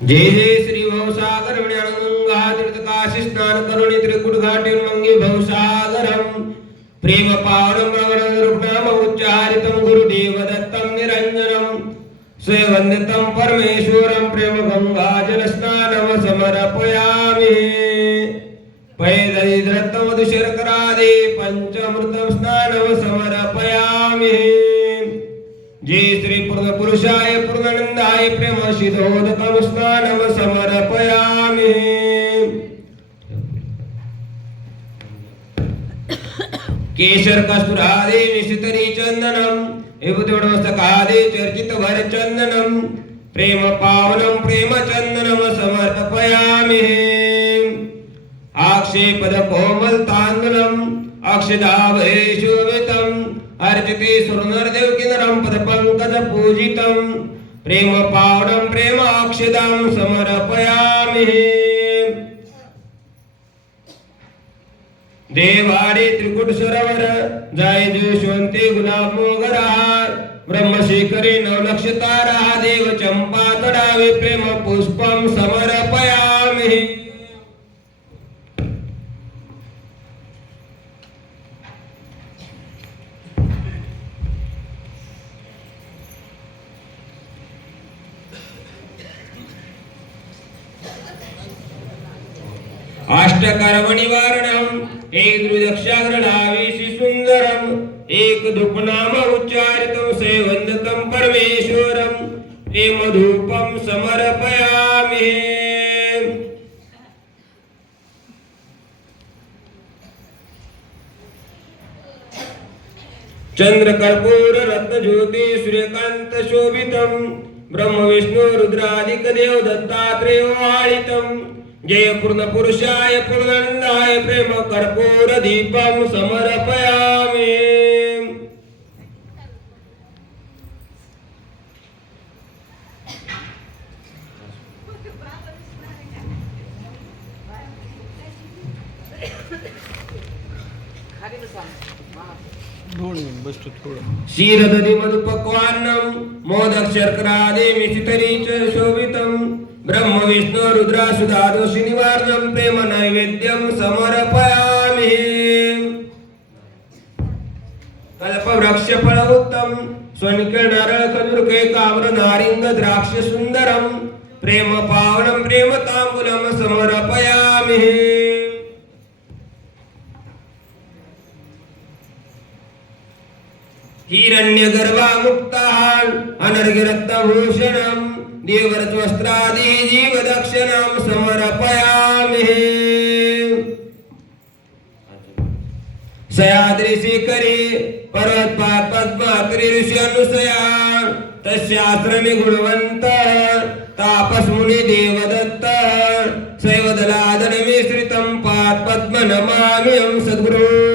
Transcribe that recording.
जय जय श्री भवसागर गंगा तीर्थ काशी स्नान करुणी त्रिकुट घाटी मंगे भवसागरम। प्रेम पावनम रमण रुग्णाम उच्चारितम गुरुदेव दत्तम निरंजनम स्वयंवंदितम परमेश्वरम प्रेम गंगा जल समर्पयामि। पैदलिद्रत्तम दुशर्करादे पंचमृतम स्नानम समर्पयामि। जय श्री पूर्ण पुरुषाय पूर्णनंदाय प्रेम शिधोदकम स्नानम समर्पयामि केशर कस्तुरादे निशितरी चंदनम विभूतिवडमस्तकादे चर्चित भर चंदनम प्रेम पावनम प्रेम अक्षदाभे अर्चिते सुरनरदेव किनरम पद पंकज पूजितम प्रेम पावनम प्रेम अक्षदाम समर्पयामि। देवाडे त्रिकुट सरोवर जाय जोशवंते गुलाब मोगरा ब्रह्मशेखरे नवलक्ष तारा देव चंपा तडावे प्रेम पुष्पम समर्पयामि अष्टकर्म निवारणम एक दृदक्षाग्रणावेशि सुंदरम एक उच्चारितं सेवन्दतं परमेश्वरं प्रेमधूपं समर्पयामि। चंद्रकर्पूर रत्नज्योती सूर्यकांत शोभितं ब्रह्म विष्णु रुद्रादिक देव दत्तात्रेय जय पूर्ण पुरुषाय पूर्णानंदाय प्रेम कर्पूर दीपम समर्पयामि। दोन मिनिट बसतो च क्षीरदधि मधुपक्वान्नं मिश्रितरी च బ్రహ్మ విష్ణు రుద్రాసుధారు శనివారం ప్రేమ నైవేద్యం సమర్పయామి. కల్పవృక్ష ఫల ఉత్తం స్వనిక నరళ కదురుకే కావన నారింగ ద్రాక్ష సుందరం ప్రేమ పావనం ప్రేమ తాంబూలం సమర్పయామి. हिरण्य गर्भा मुक्ता अनर्घ्यरत्तभूषणं देवरत्वस्त्रादि जीवदक्षिणां समर्पयामि। सयाद्रिशिखरे पर्वत्पात् पद्मात्रिऋष्यनुसया गुणवन्तः तापस्मुनि देवदत्तः शैवदलादनमिश्रितं पात् पद्मनमाम्यं सद्गुरुः।